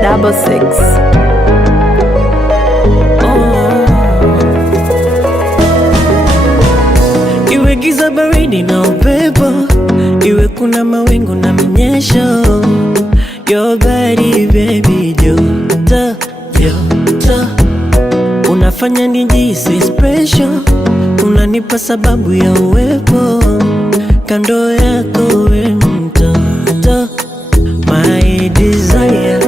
666. Iwe giza baridi na upepo, iwe kuna mawingu na minyesho, your body baby joto, joto. Unafanya nijihisi special, unanipa sababu ya uwepo kando yako we mtoto, my desire.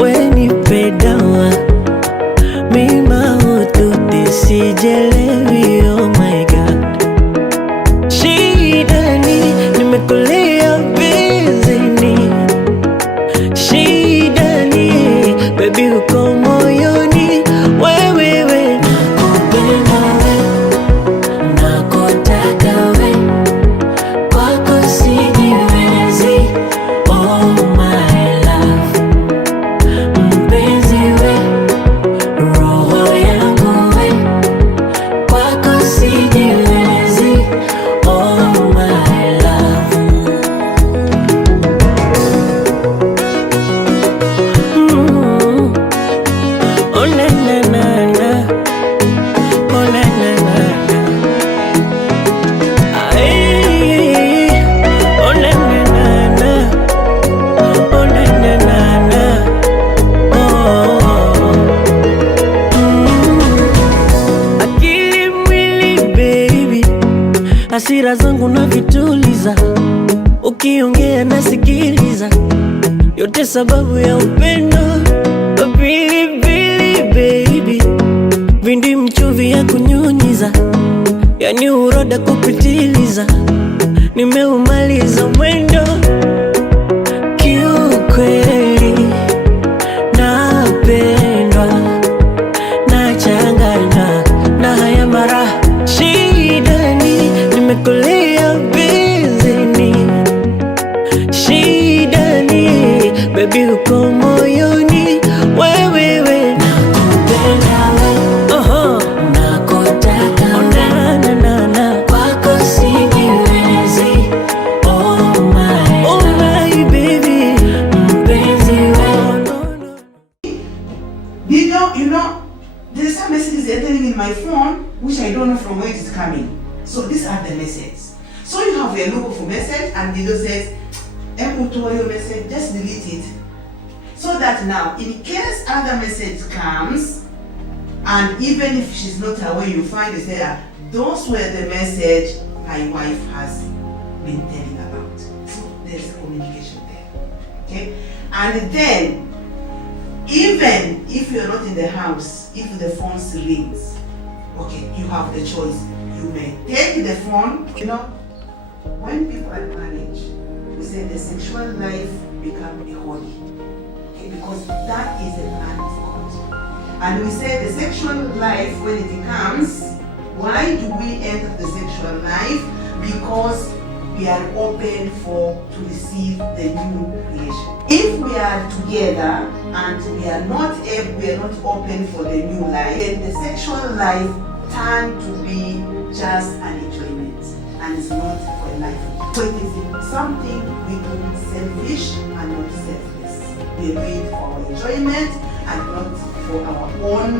We nipe dawa, mi mahututi sijelewi, oh my God. Shidani, nimekulia bizini. Shidani, baby uko moyoni. Wewe nakupenda we, nakutaka we, kwako sijiwezi, oh my love. Mpenzi we, roho yangu we, kwako sijiwezi, oh my love. Oh na na na na, oh na na na na. Ay, oh na na na na, oh na na na na. Oh, akili mwili baby, hasira zangu na vituliza, ukiongea nasikiliza, yote sababu ya upendo. Pilipili baby, vindi mchuvi ya kunyunyiza, yani uroda kupitiliza, nimeumaliza mwendo. Kiukweli napendwa, nachanganywa na haya mara. Shidani, nimekulia bizini. Shidani, baby uko moyoni. Wewe nakupenda we, nakutaka we, na na na, kwako sijiwezi, oh my baby, mpenzi we. Dido, you know, there's some messages entering in my phone which I don't know from where it is coming. So these are the messages. So you have a look for message and Dido says, your message, just delete it. So that now, in case other message comes, and even if she's not aware, you find it there, those were the message my wife has been telling about. So there's communication there. Okay? And then, even if you're not in the house, if the phone rings, okay, you have the choice. You may take the phone. You know, when people are married, we say the sexual life become holy. Okay, because that is the plan of God. And we say the sexual life, when it comes, why do we enter the sexual life? Because we are open to receive the new creation. If we are together and we are not open for the new life, then the sexual life turns to be just an enjoyment and it's not for a life. So it is something we do selfish and not selfless. We do it for our enjoyment and not for our own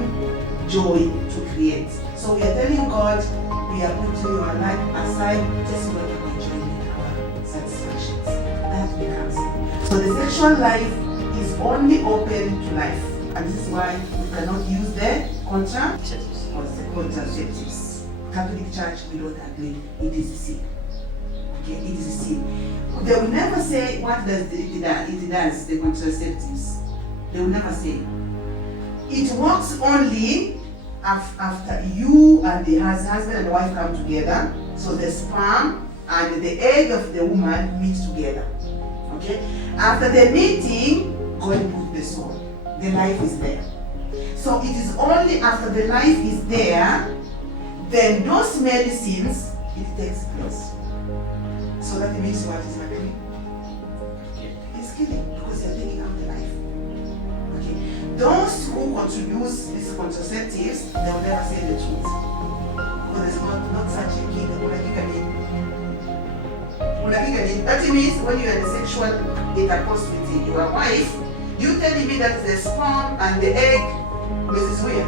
joy to create. So we are telling God, we are putting our life aside just for our enjoyment, our satisfactions. That becomes it. So the sexual life is only open to life. And this is why we cannot use the contraceptives or the contraceptives. Catholic Church, we don't agree. It is a sin. Okay, it is a sin. They will never say what does it does, the contraceptives. They will never say. It works only after you and the husband and the wife come together. So the sperm and the egg of the woman meet together. Okay? After the meeting, God put the soul. The life is there. So it is only after the life is there, then those medicines, it takes place. So that means what is happening? It's killing, because you're taking out the life. Okay. Those who introduce these contraceptives, they will never say the truth. Because there's not such a kid. That means when you are in sexual intercourse with your wife, You telling me that the sperm and the egg is where?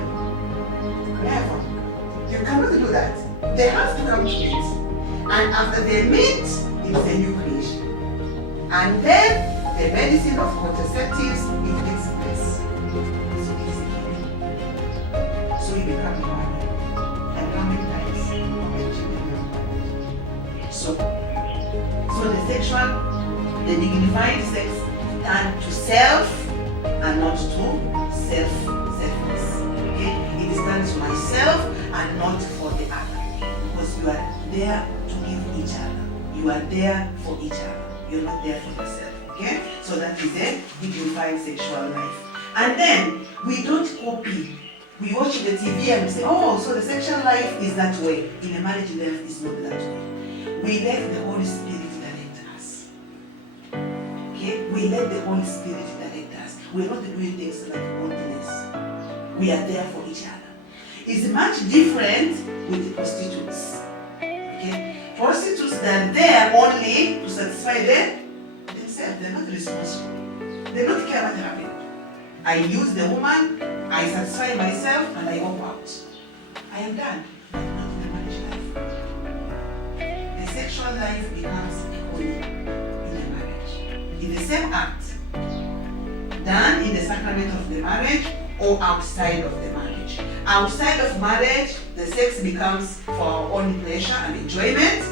Never. You cannot do that. They have to come to meet. And after they meet, it's a new creation. And then the medicine of contraceptives, it takes place. So it's healing. So you become married. And how many times? So the sexual, the dignified sex turn to self and not to selfless. Okay? It is done to myself and not for the other. Because you are there to give each other. You are there for each other. You're not there for yourself. Okay? So that is a dignified sexual life. And then we don't copy. We watch the TV and we say, oh, so the sexual life is that way. In a marriage life, it's not that way. We let the Holy Spirit direct us. Okay? We let the Holy Spirit direct us. We're not doing things like wantonness. We are there for each other. It's much different with the prostitutes. Okay? Prostitutes, they're there only to satisfy themselves. They're not responsible. They don't care what happened. I use the woman, I satisfy myself, and I walk out. I am done. But not in the marriage life. The sexual life becomes equally in a marriage. In the same act, done in the sacrament of the marriage or outside of the marriage. Outside of marriage, the sex becomes for our own pleasure and enjoyment.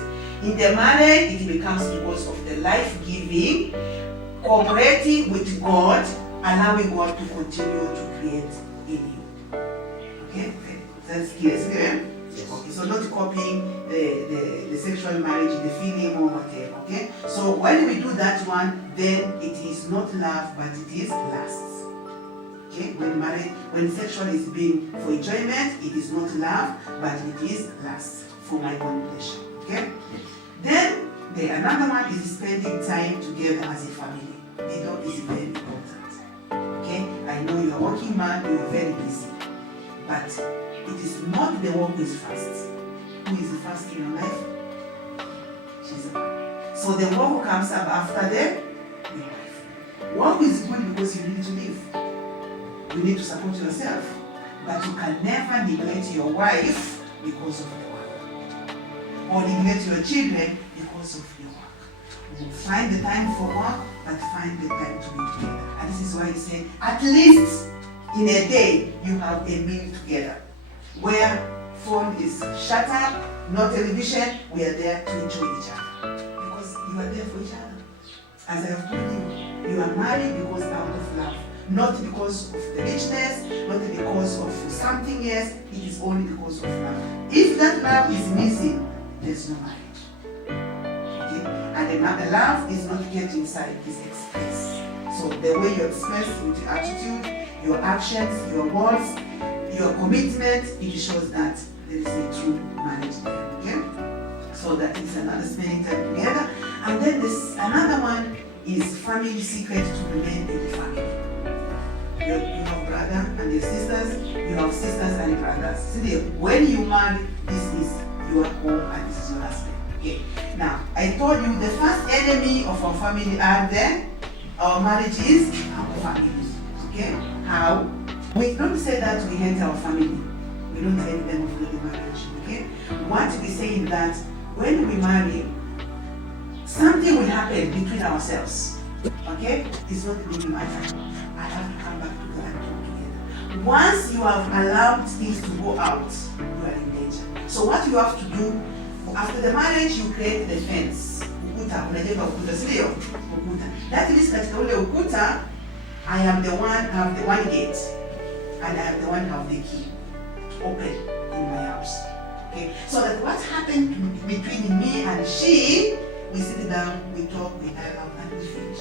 In the marriage, it becomes because of the life-giving, cooperating with God, allowing God to continue to create in you. Okay? That's clear. Okay, so not copying the sexual marriage, the feeling or whatever. Okay? So when we do that one, then it is not love, but it is lust. Okay? When sexual is being for enjoyment, it is not love, but it is lust for my own pleasure. Okay? Then another one is spending time together as a family. Dido is very important. Okay? I know you are working man, you are very busy. But it is not the work who is first. Who is the first in your life? She's the one. So the work comes up after the wife. Work is good because you need to live. You need to support yourself. But you can never neglect your wife because of the work. Or neglect your children because of your work. You find the time for work, but find the time to be together. And this is why he said, at least in a day, you have a meal together. Where phone is shut up, no television, we are there to enjoy each other. Because you are there for each other. As I have told you, you are married because out of love. Not because of the richness, not because of something else, it is only because of love. If that love is missing, there's no marriage. Okay? And the love is not kept inside, it's expressed. So the way you express with your attitude, your actions, your words, your commitment, it shows that there is a true marriage there. Okay? So that is another spending time together. And then another one is family secret to remain in the family. You have brother and your sisters, you have sisters and brothers. See, when you marry, this is your home and this is your husband. Okay. Now, I told you the first enemy of our family are our marriages, our families. Okay? How? We don't say that we hate our family. We don't hate them for the marriage. Okay? What we say is that when we marry, something will happen between ourselves. Okay? It's not really matter. I have to come back to God and talk together. Once you have allowed things to go out, you are in danger. So what you have to do, after the marriage, you create the fence. Ukuta, unajenga ukuta, sio? Ukuta. That means katika ule ukuta, I have the one gate, and I have the one who have the key to open in my house. Okay? So that what happened between me and she, we sit down, we talk, we dialogue, and we finish.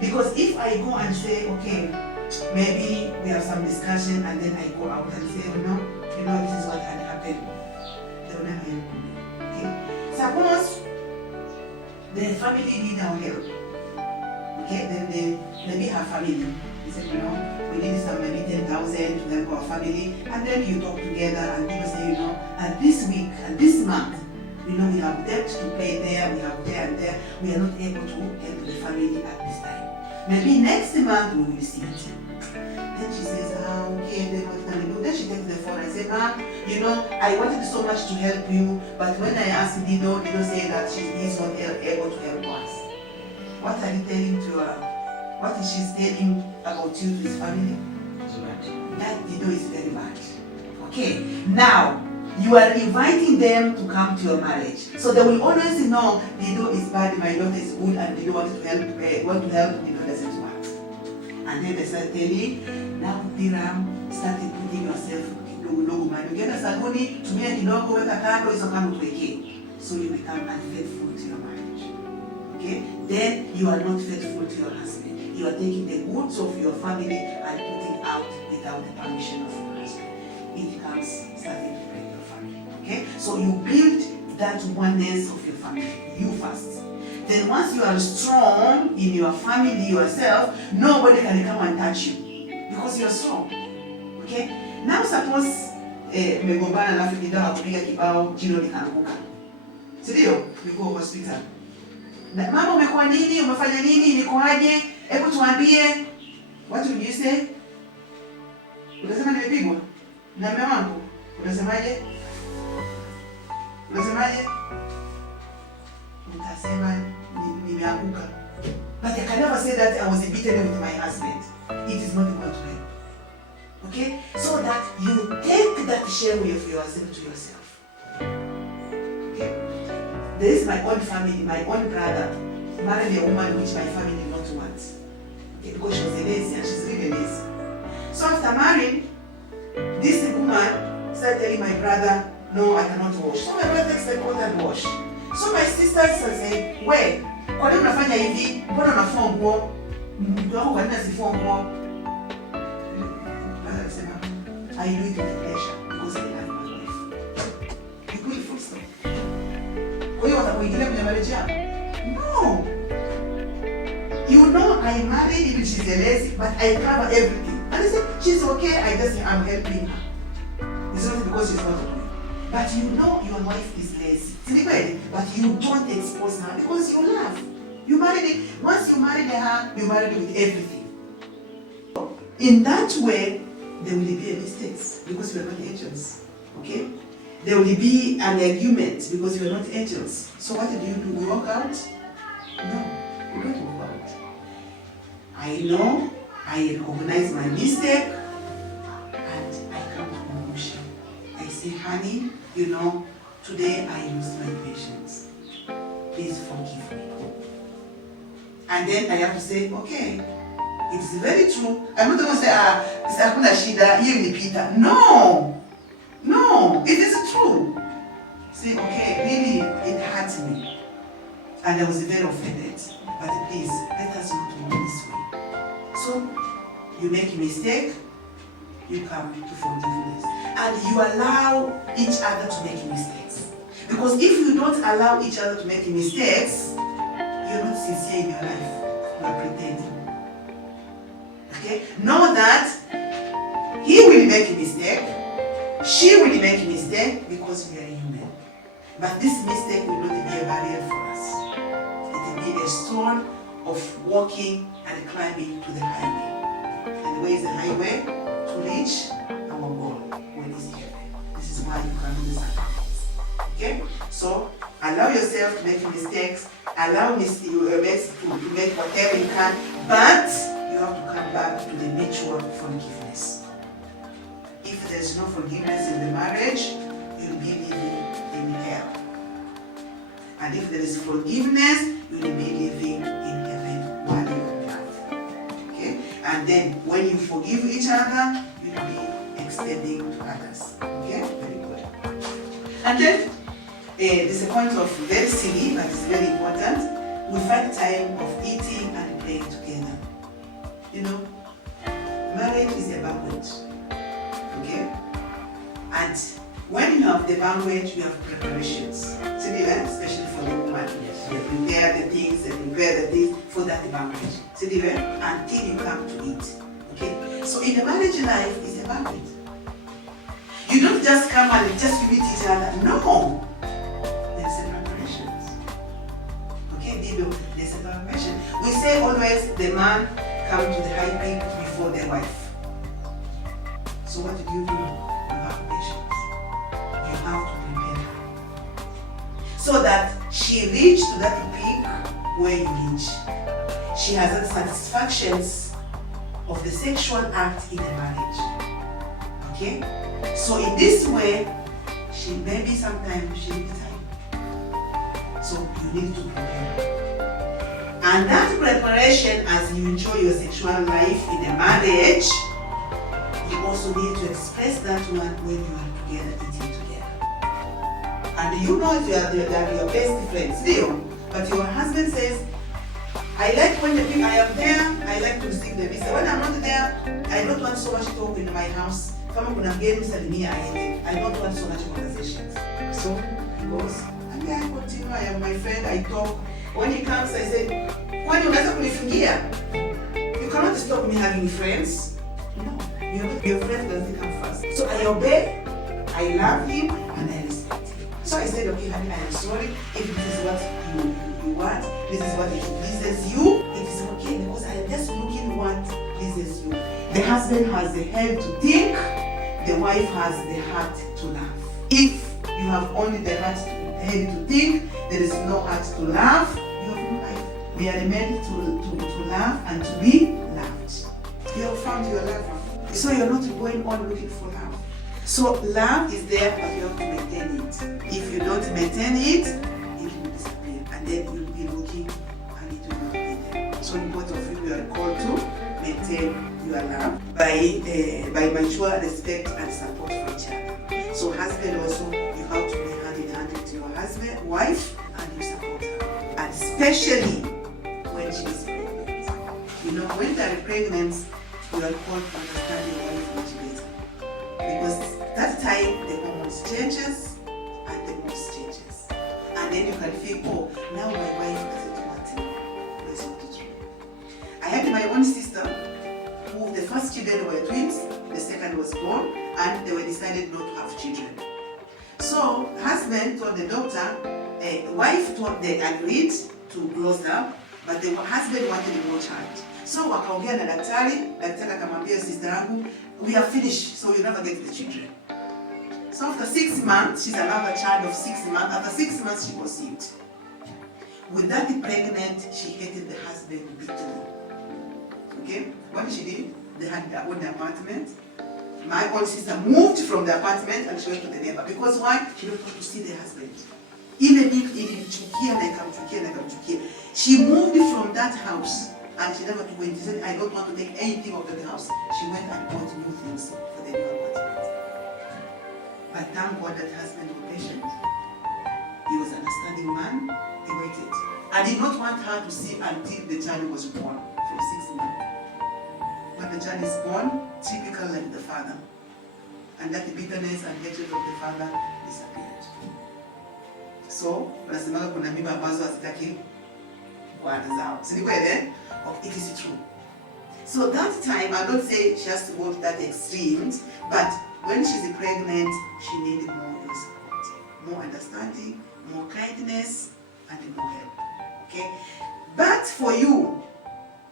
Because if I go and say, okay, maybe we have some discussion, and then I go out and say, this is what had happened, they will never help me. Okay? Suppose the family need our help. Okay, then maybe her family. They said, we need some maybe 10,000 to help our family, and then you talk together, and people say, and this week and this month, we have debt to pay there, we have there and there, we are not able to help the family at this time. Maybe next month we will see it. Then she says, okay, then what can I do? Then she takes the phone and says, I wanted so much to help you, but when I asked Dido said that he's not able to help us. What are you telling to her? What is she telling about you to his family? That Dido is very bad. Okay, now you are inviting them to come to your marriage. So they will always know Dido is bad, my daughter is good, and Dido wants to help, Dido doesn't want. And then they start telling, now Diram started putting yourself logo man. Ukienda saluni, tumia kidogo, weka kando, hizo kando tuweke. So you become unfaithful to your marriage. Okay? Then you are not faithful to your husband. You are taking the goods of your family and putting out without the permission of your husband. It comes starting to break your family. Okay? So you build that oneness of your family. You first. Then once you are strong in your family yourself, nobody can come and touch you. Because you are strong. Okay? Now suppose mmegombana na fikida hakupiga kibao jino likaanguka. Si ndio? Niko hospital. Na mama umekuwa nini? Umefanya nini? Nikoaje? Hebu tuambie. What will you say? Unasema nimepigwa na mume wangu. Unasemaje? Utasema nimeanguka. But I can never say that I was beaten with my husband. It is not going to help. Okay? So that you take that shame of yourself to yourself. Okay? There is my own family, my own brother married a woman which my family did not want. Okay? Because she was a lazy and she's really lazy. So after marrying, this woman started telling my brother, no, I cannot wash. So my brother takes the coat and wash. So my sisters say, well, kwa nini unafanya hivi? Mbona unafua nguo? Mtu wako kwa nini asifua nguo? I do it with pleasure because I love my wife. You could full stop. Kwa hiyo watakuingilia kwenye marriage yako? No. You know I married even she's a lazy, but I cover everything. And I said, she's okay, I'm helping her. It's not because she's not okay. But you know your wife is lazy. But you don't expose her because you love. You married it. Once you married her, you married with everything. In that way, there will be mistakes because we are not angels. Okay? There will be an argument because we are not angels. So what do? We walk out? No, we don't walk out. I know, I recognize my mistake, and I come to conclusion. I say, honey, today I lost my patience. Please forgive me. And then I have to say, okay, it's very true. I'm not going to say, hakuna shida, hiyo ilipita. No, it is true. Say, okay, really, it hurt me. And I was very offended. But please, let us not do this way. So, you make a mistake, you come to forgiveness. And you allow each other to make mistakes. Because if you don't allow each other to make mistakes, you're not sincere in your life. You are pretending. Okay? Know that he will make a mistake, she will make a mistake because we are human. But this mistake will not be a barrier for us. It will be a stone of walking and climbing to the highway. And where is the highway? To reach our goal, when it's heaven. This is why you can do the sacrifice. Okay? So, allow yourself to make mistakes, allow mistakes to make whatever you can, but you have to come back to the mutual forgiveness. If there is no forgiveness in the marriage, you'll be living in hell. And if there is forgiveness, you'll be living in heaven while you are alive. Okay? And then when you forgive each other, you'll be extending to others. Okay? Very good. And then there's a point of very silly, but it's very important. We find time of eating and praying together. Marriage is a banquet. Okay? And when you have the banquet, you have preparations. Especially for the woman. Yes. They prepare the things for that banquet. Until you come to eat. Okay? So in the marriage life, it's a banquet. You don't just come and just meet each other. No! There's a preparations. Okay, Dido, There's a variation. We say always the man come to the high peak before the wife. So what do? You have patience. You have to prepare her so that she reach to that peak where you reach. She has the satisfactions of the sexual act in a marriage. Okay? So in this way, she maybe sometimes she'll be tired. So you need to prepare. And that preparation, as you enjoy your sexual life in a marriage, you also need to express that one when you are together, eating together. And you know they are your best friends, still. But your husband says, I like when I am there, I like to receive them. He said, when I'm not there, I don't want so much talk in my house. Kama kuna mgeni msalimia aende. I don't want so much conversations. So he goes, and then I continue, I am my friend, I talk. When he comes, I say, kwani unaweza kunifungia? You cannot stop me having friends. No, your friend doesn't come first. So I obey, I love him, and I respect him. So I said, okay, honey, I am sorry. If this is what you want, this is what it pleases you, it is okay, because I am just looking what pleases you. The husband has the head to think, the wife has the heart to love. If you have only the head to think, there is no heart to love, you have no life. We are meant to love and to be loved. You have found your lover. So you're not going on looking for love. So love is there, but you have to maintain it. If you don't maintain it, it will disappear. And then you'll be looking and it will not be there. So in both of you are called to maintain your love by mutual respect and support for each other. So husband also, you have to be hand in hand with your husband, wife, and you support her. And especially when she is pregnant. You know, when they are pregnant, you are called to understand your wife much better. Because that time the hormones changes and the mood changes. And then you can feel, oh, now my wife doesn't want me. That's not the truth. I had my own sister who the first children were twins, the second was born, and they were decided not to have children. So husband told the doctor, wife told they agreed to close up, but the husband wanted more child. So wakaongea na daktari akamwambia sister yangu, we are finished, so you never get the children. So after 6 months, she's another child of 6 months. After 6 months, she conceived. When that pregnant, she hated the husband bitterly. Okay, what she did? They had their own apartment. My own sister moved from the apartment and she went to the neighbor. Because why? She didn't want to see the husband. Even if she moved from that house and she never went. She said, I don't want to take anything out of the house. She went and bought new things for the new apartment. But thank God that husband was patient. He was an understanding man. He waited. I did not want her to see until the child was born from 6 months. But the child is born, typical like the father. And that the bitterness and hatred of the father disappeared. So, wanasemaga kuna mimba ambazo hazitaki kuana zao. Si ni kweli? It is true. So that time, I don't say she has to go to that extreme, but when she's pregnant, she needs more support, more understanding, more kindness, and more help. Okay? But for you,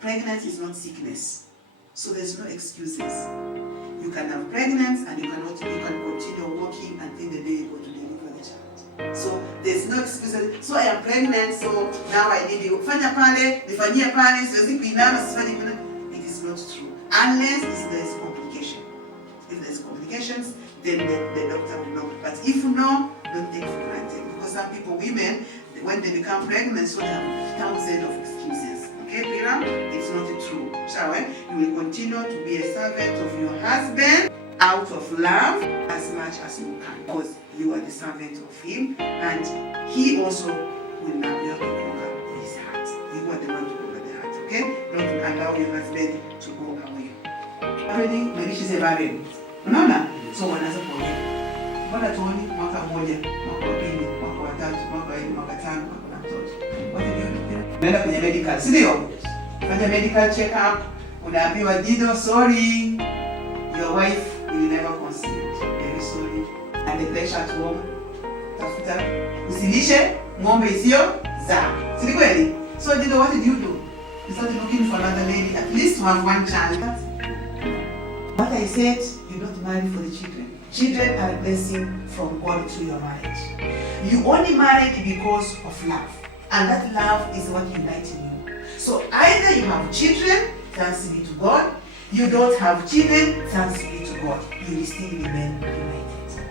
pregnancy is not sickness. So there's no excuses. You can have pregnancy and you can continue working until the day you go to deliver the child. So there's no excuses. So I am pregnant, so now I need you. Fanya pale, nifanyie pale, siwezi kuinama, sifanye pale. It is not true. Unless there is complication. If there is complications, then the doctor will know. But if no, don't take it for granted. Because some people, women, when they become pregnant, so they have thousands of excuses. Okay, Pira? It's not true. Shall we? You will continue to be a servant of your husband out of love as much as you can. Because you are the servant of him and he also will love you to conquer his heart. You are the one to conquer the heart. Okay? Don't allow your husband to go away. Already, maybe she's a barren. Unaona? So wanaanza kuongea. Mbona tuoni mwaka mmoja, mwaka wa pili, mwaka wa tatu, mwaka wa nne, mwaka tano, mwaka na mtoto. What did you do? Unaenda kwenye medical, si ndio? Fanya medical check up, unaambiwa Dido, sorry, your wife will never conceive. Very sorry. And the pressure at home, tafuta usilishe ng'ombe isiyo zaa. Si kweli? So Dido, what did you do? You started looking for another lady, at least to have one child. What I said, you don't marry for the children. Children are a blessing from God through your marriage. You only married because of love. And that love is what unites you. So either you have children, thanks be to God. You don't have children, thanks be to God. You will still remain united.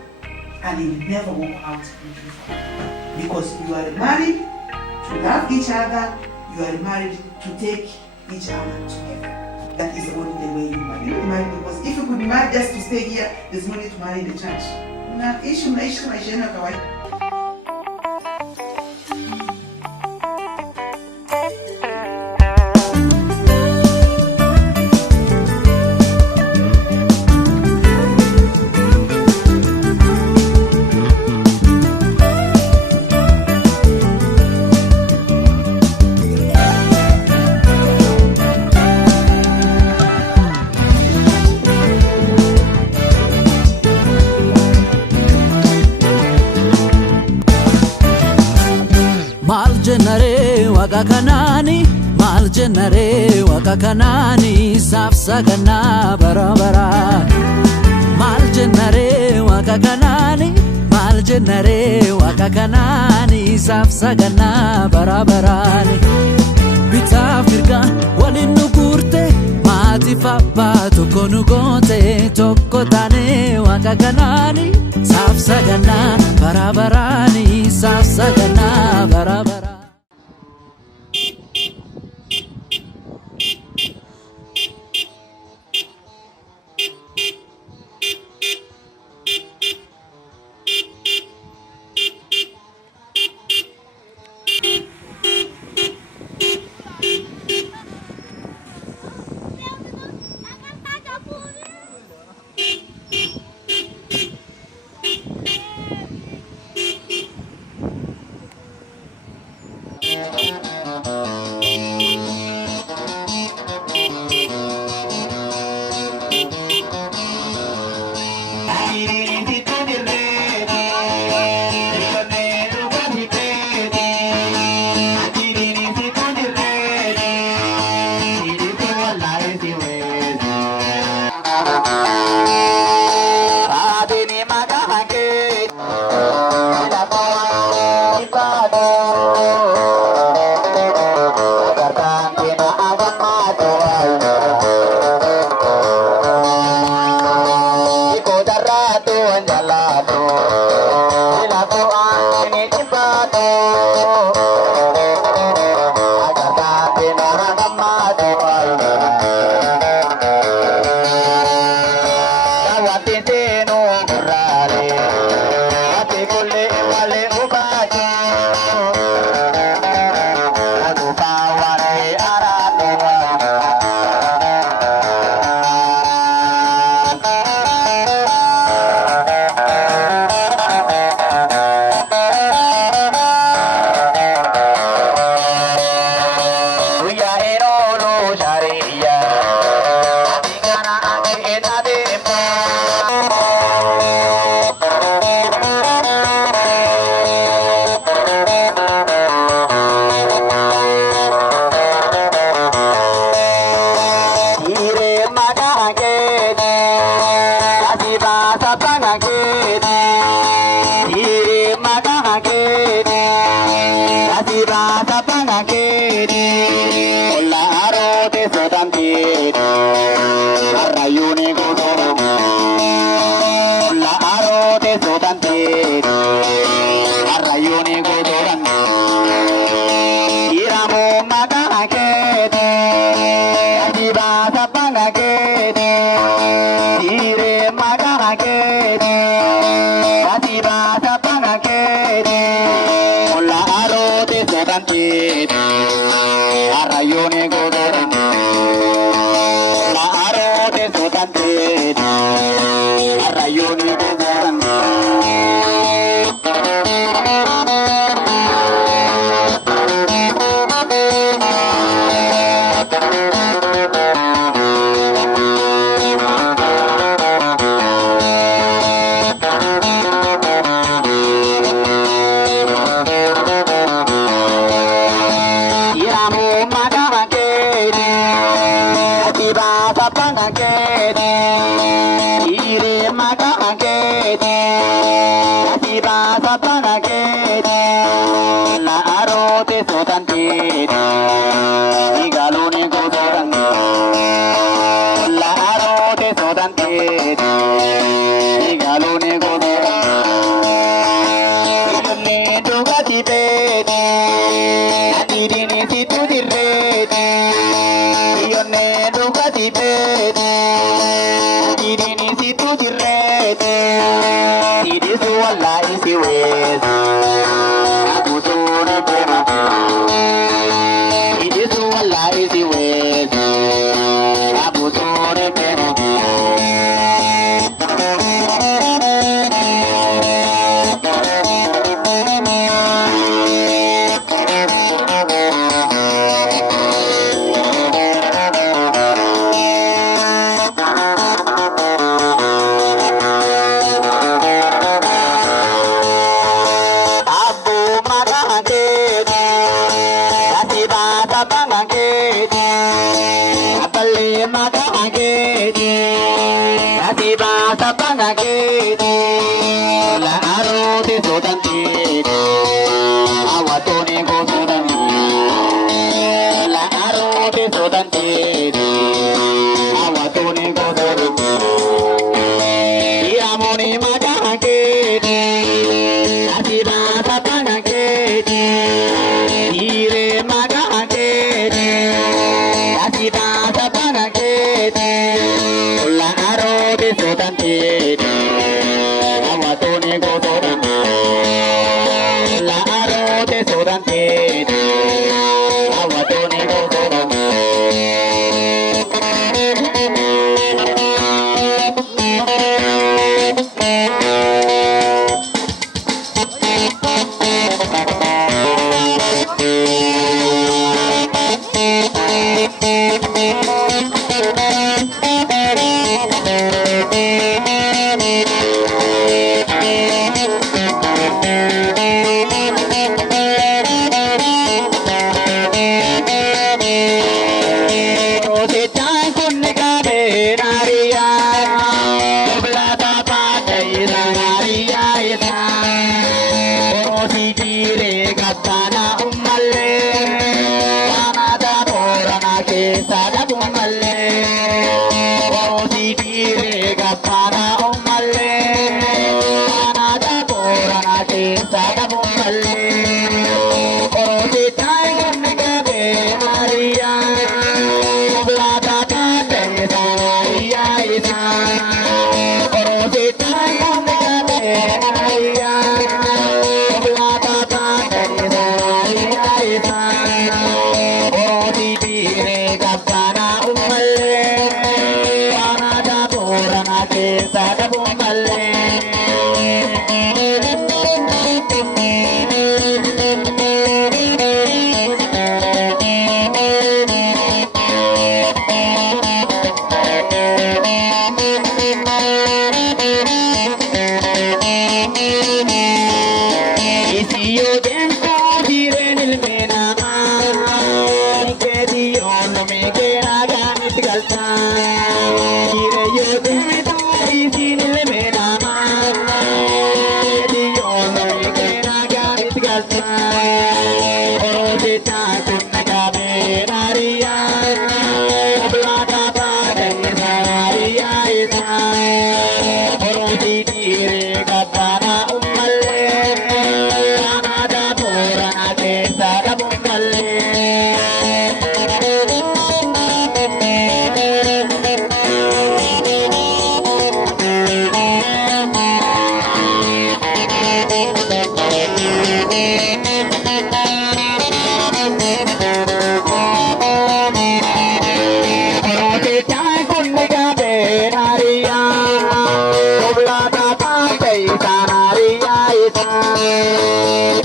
And you will never walk out looking for it. Because you are married to love each other. You are married to take each other together. That is only the way you marry. You marry because if you could be married just to stay here, there's no need to marry in the church. Na issue maisha yenu kawaida. Mal jennare waka kanani safsa ganna barabara mal jennare waka kanani safsa ganna barabarani bitaf firga walin nugurte mati fabba tokko nugote tokko tane waka kanani safsa ganna barabarani safsa ganna barabara.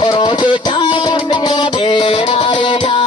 Orote ta kun ga be na ya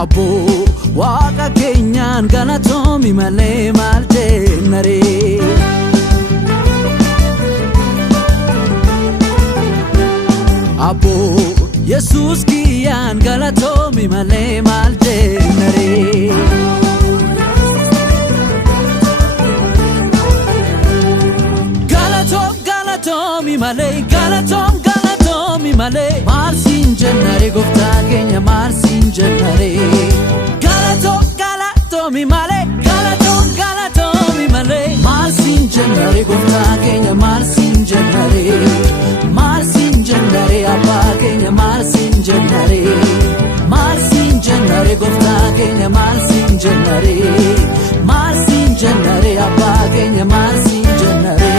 Abbo waaqa keenyaan galatoomi malee maal jennaree Abbo Yesuus kiyyaan galatoomi malee maal jennaree Galatoomi malee galatoomi malee Marsin jennare goftaa keenya marsin jennare Galatoomi malee galatoomi malee Marsin jennare goftaa keenya marsin jennare Marsin jennare abbaa keenya marsin jennare Marsin jennare goftaa keenya marsin jennare Marsin jennare abbaa keenya marsin jennare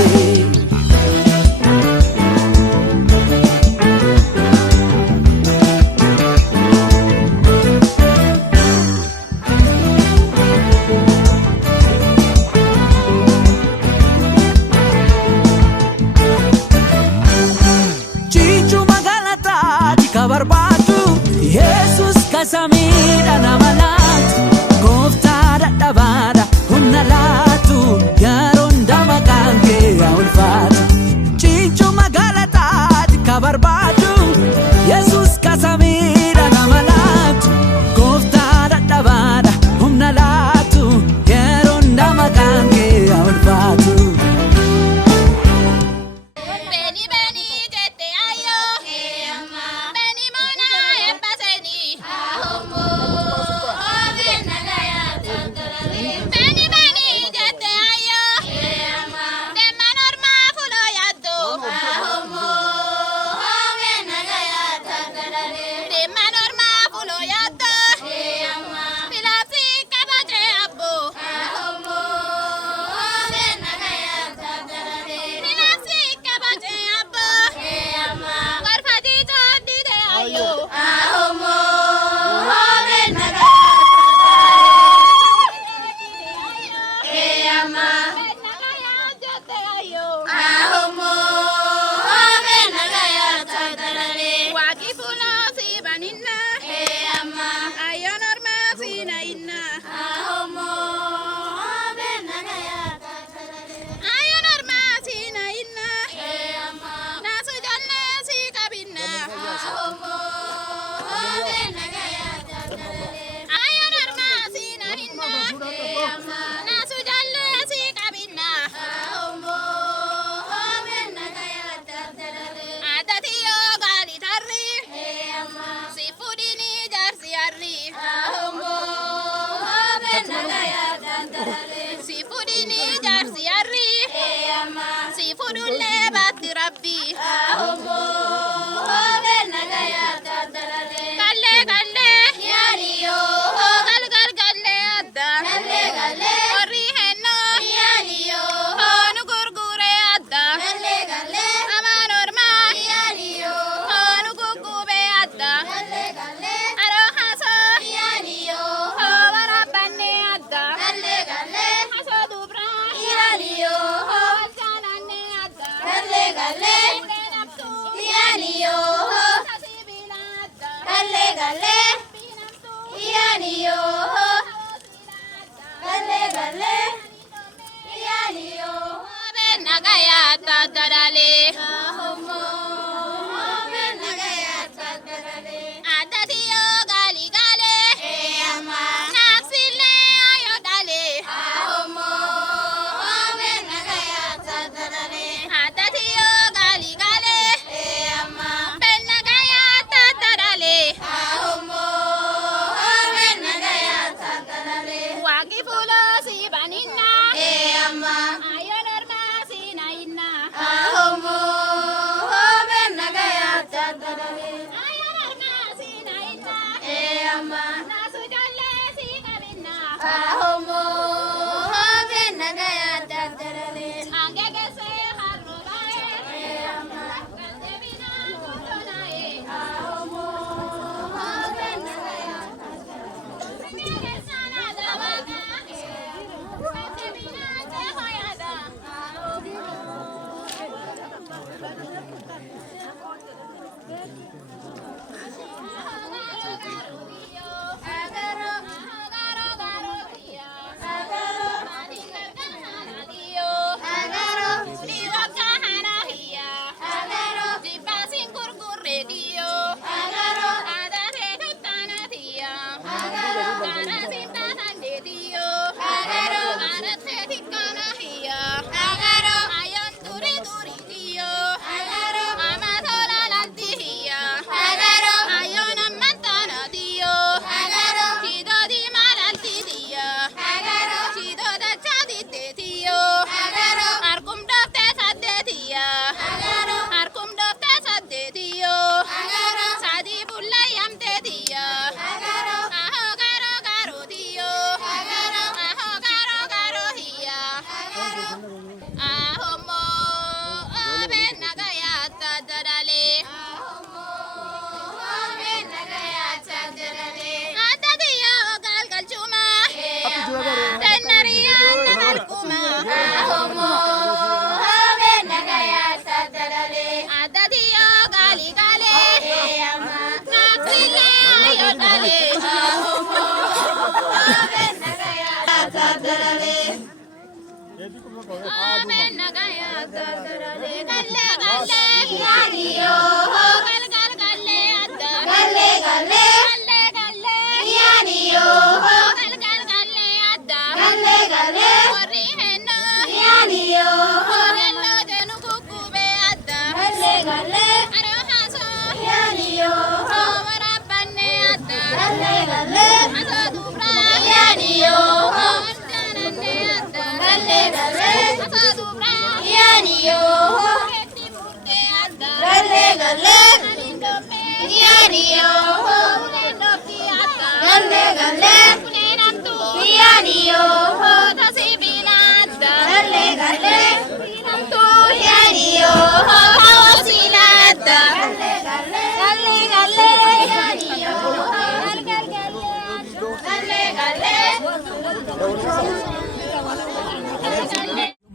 Sifudini jarsi arri, sifudulle batti rabbi. Galle galle, yaniyo. Gal gal galle adda, galle galle. Orri henno, yaniyo. Honu gurgure adda, galle galle. Aman orma, yaniyo. Honu gugube adda, galle galle. Aro haso, yaniyo. Ho warabanne adda, galle galle. Haso dubra, yaniyo. Ho aljananne adda, galle galle. Nenaptu, yaniyo. Tasibila adda, galle galle. Binamtu, yaniyo. Galle galle, yaniyo. Ben nagaya tadalale, ben nagaya tadalale. Adatiyo gali gale, naksile ayo dale. Ben nagaya tadalale. Adatiyo gali gale, ben nagaya tadalale. Ben nagaya tadalale. Wagi fulo si baninna, ayo norma si nainna. Ben nagaya tadalale. Ayo norma si nainna, nasu jolle si kabinna. Ben nagaya tadalale. Angege se harro bae, kante bina kuto nae. Ben nagaya tadalale. Angege sana dawaga, kante bina te hoyada.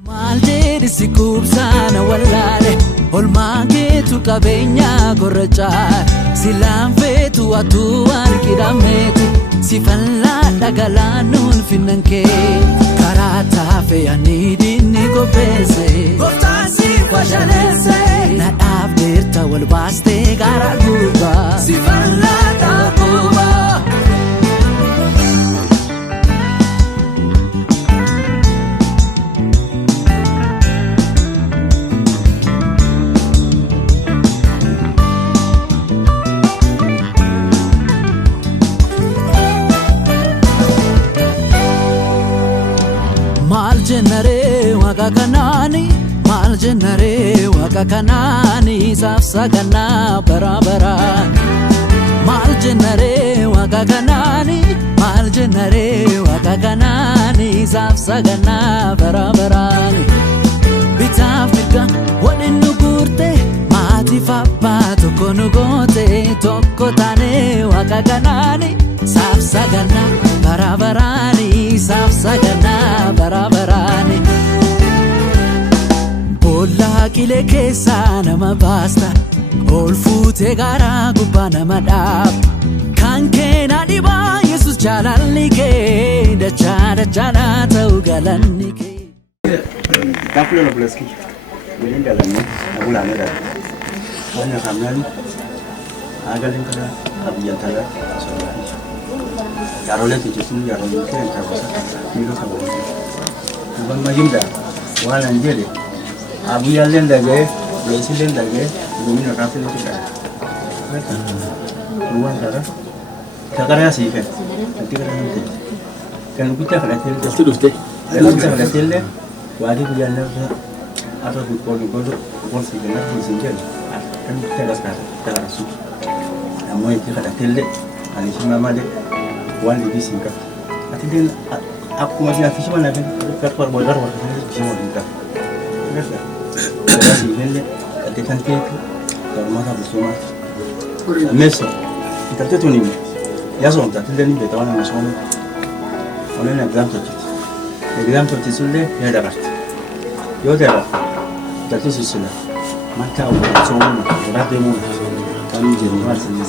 Maltee si kubsana wallale, olmaan keetu qabeenya gorrachaa. Silaan feetu atu argidhameeti, si fallaa dhagalaanuun finnan kee. Karaa taafee ani diinni qopheesse, gooftaan si fashaleesse. Na dhaabdeerta wal baastee gaara gubbaa, si fallaa dhaabuubaa. jennare waqa kanaani maal jennare waqa kanaani saafsagana barabaraan maal jennare waqa kanaani maal jennare waqa kanaani saafsagana barabaraan bitaaf mirga waliin nu guurte maatiif abbaa tokko nu goote tokko taane waqa kanaani saafsagana barabarani saafsagana barabarani bolla kile keessa nama baasta ol fuute gara gubbaa nama dhaab kan keena dhibaa Yesus jaalalli kee dachaa ta'u galanni kee. Tafulo na Blaski, Belinda Lani, Abula Neda, Wana Kamani, Agalinkala, Abiyatala, Carolette Jesu, Yaron, and Tabosa, Milo Sabo. One Majinda, one Angeli, Abuya Lenda Gay, Resident Gay, Lumina Catholic. One Tara, Tagarasi, can we take a little to stay? Wadi biarlah atau dikode polisi dengan polisi jadi kan tegas kan tegas su. Namun itu kada telde, ani semua made wali di sini kan. Ati dia aku masih nanti semua nak kan bolar waktu semua kita. Kenapa? Tegas ini ati nanti kalau masa bersama. Meso kita tu ni ya soal tak telde ni betul nama semua. Orang yang beram tu. Example tisulle ya dapat. Yo dapat. Tapi sisila. Mata udah semua. Udah demo. Kami jadi macam ni.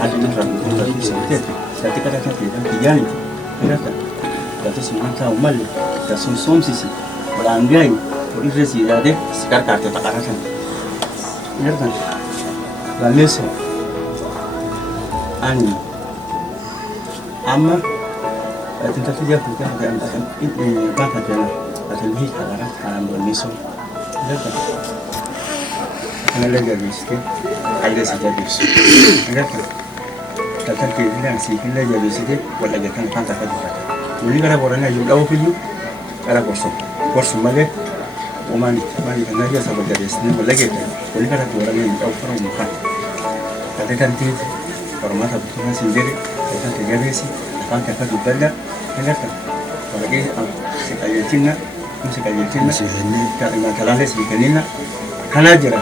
Ada ni kan. Tapi kada kan tidak. Tiada. Kenapa? Tapi semua tahu mal. Tapi som sisi. Beranggai. Boleh sih ada. Sekarang tak ada kan. Kenapa? Lalu so. Ani. Amma Tinta tu dia bukan ada ini bakat dia ada lebih kalau bermiso, ada lagi mesti ada saja bisu, ada tak yang sih kita jadi sedih, buat lagi kan pantas ada. Mungkin kalau orangnya juga tahu pilih, kalau bosan malah, mani kan dia sahaja jadi sedih, buat lagi kan. Mungkin kalau orangnya tahu orang muka, tapi kan tidak orang masa betul sendiri, kan tidak biasa. Kan kita juga kenapa? Apalagi sekali Cina, kalau masalah les bikinnya, kan aja lah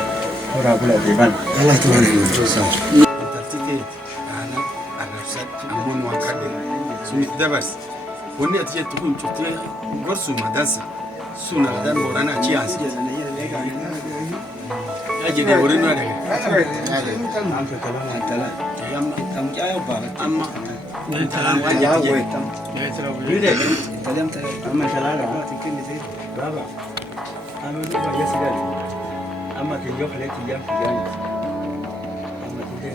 orang pula depan. Allah Tuhan Yesus. Tertiket anak agar satu amun wakade. Suni dabas. Poni atiya tukun cuti gorsu madasa. Suna dan borana cias. Aje de borena ada. Amma Talam aja gue tam. Bide. Talam. Amma talala. Tikin di sini. Baba. Amma tu baca sedar. Amma kerja kerja kerja. Amma kerja.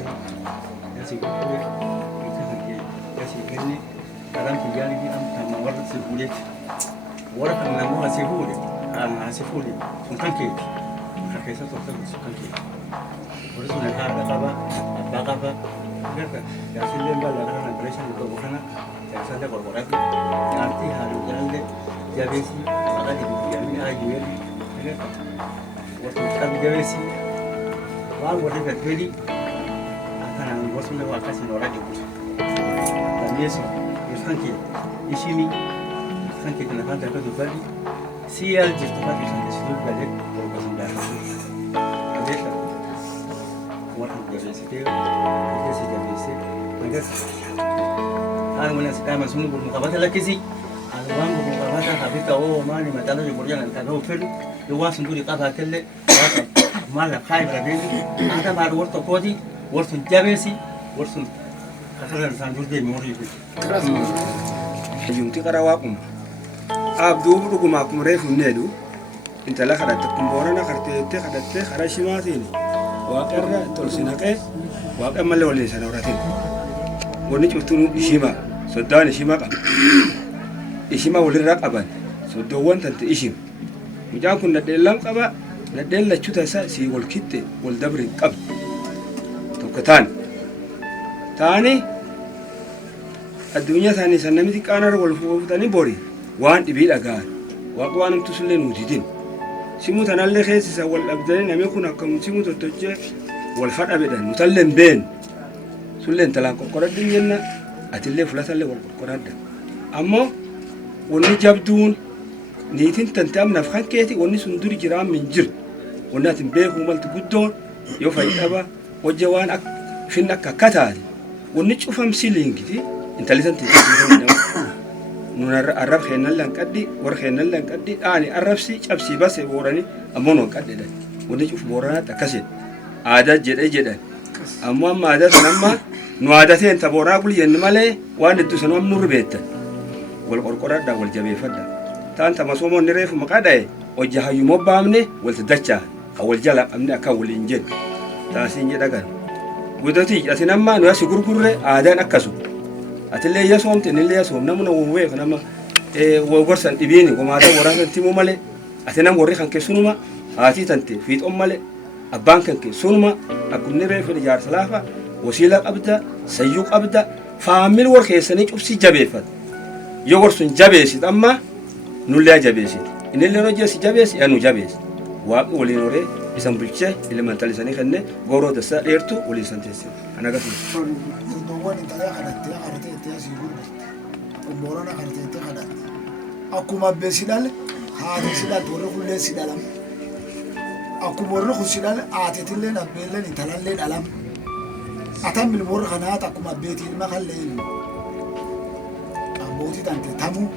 Ya sih gue. Kita kerja. Ya sih kerja. Kadang kerja ni am mawar sebulan. Orang kan namu sebulan. Sebulan. Bukan ke. Kakek satu sukan ke. Orang sudah ada apa. Kenapa? Ya sini lembaga kan operation itu bukan ya saja korporat. Nanti harus jalan dia besi ada di biaya ayu ya. Kenapa? Waktu kita biaya besi, wah boleh berbeda. Akan bos mulai wakasi orang itu. Dan yeso, yesanki, isimi, sanki kenapa tak ada balik. Sial jitu pasti sanki sudah balik korporat sudah. Ada. Waktu dia besi dia Ano mo na sa masunu ko mukabata la kisi ano wangu mukabata kabita mani matalo ni burjana kano fel yo wasun duri kaba telle mala kai bradendi ada bar worto kodi worto jabesi worto kasalan sanjurde mori Yunti karawakum. Abdu buku makum refu nedu. Intala kada tukumbora na karte kada karashimatini. Wakarra tolsinake wakamal wali sanawratin. Woni cutunu ishima sodani ishima ka ishima wali raqaban soddo wanta ishim mujan kun nadelan qaba nadella chuta sa si wal kitte wal dabri qab to katan tani addunya tani sanamiti qanar wal fufutani bori wan dibi daga Waqwaan tusulle nuutidin. Simu tanallee keessisa wal dhabdanii namni kun akkam simu tottochee wal fadha bedhan nutalleen been. Sulleen talaan qoqqoradhin jenna atillee fulatallee wal qoqqoradda. Ammoo wanni jabduun niitiin tante amnaaf kan keeti wanni sun duri jiraan min jir. Wanni atin beekuu malti guddoon yoo fayyadaba hojja waan fin akka taate wanni cufam siliingiti intalisan tiitii nun arrab keenan lanqaddi war keenan lanqaddi dhaani arrabsi cabsi base boorani ammoo non qaddedhan wanni cuf booranaatti akkasii aadaa jedhan ammoo amma aadaa sanamma nu aadateen ta booraa gulyenni malee waan hedduu sanuu am nurri beettan wal qorqoradha wal jabeeffadha taan ta masoomoonni reefu maqaa dha'e hojja hayyumoo baamne walti dachaa wal jala amne akka waliin jedhu taasiin jedhagan gudati atin amma nu asi gurgurre aadaan akkasu atillee yasoomte nillee yasoom namuna wonwee kanama gorsan dhibiini gomaata waraana timu male atinam warri kan keessunuma haati tante fiixon male abbaan kan keessunuma akkumni reefu jaarsa laafa wasiila qabda sayyuu qabda faamil war keessanii cubsi jabeeffat yoo gorsun jabeesit amma nullee jabeesit inillee hojjeesi jabeesi anu jabeesi waaqi waliin horee isan bulchee elementalisanii kenne goroo dassa dheertu waliin santeesse ana gatu Waan intala kadhattee asii gurgurte boorana kadhattee kadhatte akkuma abbee sidhale haati sidhalte warri kullee sidhalam akkuma warri kun sidhale haatetillee abbeelleen intalallee dhalam atan bilboorra kanaata akkuma abbeetii ilma kallee ilmu abbootii tante tamuu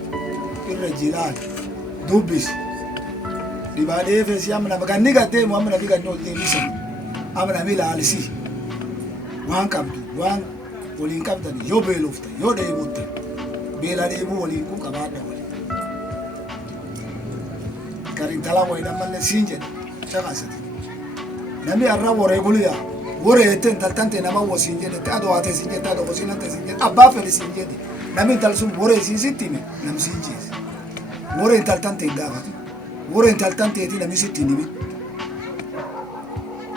irra jilaal dubbisi dhibaadhee feesii amma nama ganni gattee immoo amma namni ganni ol deebise amma namni ilaalisi waan qabdu waan waliin qabdani yoo beelofte yoo dheebotte beela dheebuu waliin kun qabaadha waliin garin talaa wayidhan mallee siin jedhe caqasate namni arraa waree gulyaa waree jettee intaltante nama wasiin jedhette adoo haatee siin jette adoo wasiin hattee siin jette abbaa fedhe siin jedhe namni intal sun waree siin sitti hime nam siin jeese waree intaltante hin gaafatu waree intaltanteeti namni sitti hin hime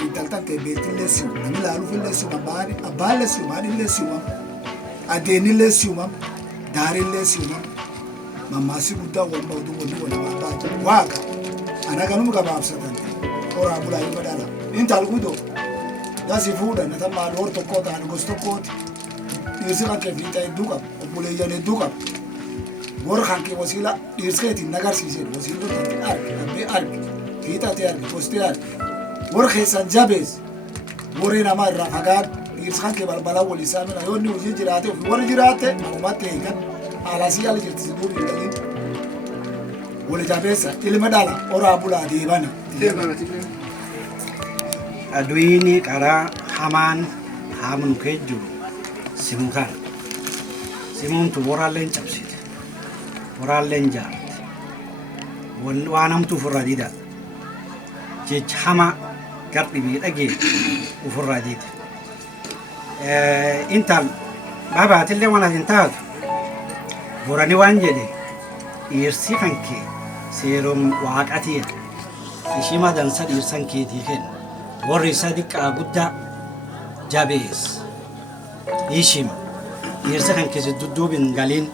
intaltante beetillee simu namni laaluufillee simu abbaallee simu haadhillee simu adeemillee simu daarillee simu mammaasii guddaa wal ba'utu walii baatu waaqa ana ganuma gabaabsatan horaa bulaa ilma dhala intal gudoo yaasi fuudha nata maal hor tokkoo ta'an gos tokkooti dhiirsi kan kee fiixaa hedduu qaba obboleeyyan hedduu qaba warra kan kee wasiila dhiirskeetiin nagarsiisee wasiilota arge abbee arge fiixatee arge gostee arge warra keessan jabees warri namaa irraa fagaadhu dhiirsi kan kee balbalaa wal isaa mina yoo inni hojii jiraate ofii warri jiraate manumatti eegan haalasii ala jirti si duubi hin galin wal jabeessa ilma dhala horaa bulaa deebana. Aduini karaa hamaan haamnu kee jiru simu kana simuun tu waraalleen cabsite waraalleen jaarte waan hamtu ofirraa dida jecha hamaa gardhibii dhagee ofirraa dida intal baabaatillee waan atin taatu borani waan jedhe dhiirsi kan kee seeroon waaqatiin ishii madansa dhiirsan keetii kenna warri sadiqaa guddaa jabees ishima dhiirsa kan keessa dudduubin galiin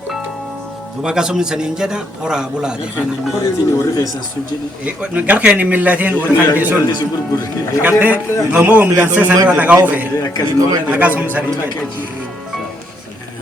duba kasumni saniin jedha horaa bulaa deeman garkeen millatiin wal qalbeessuun gartee ammoo umdansa sanirra dhagaa ofe akkasuma saniin jedha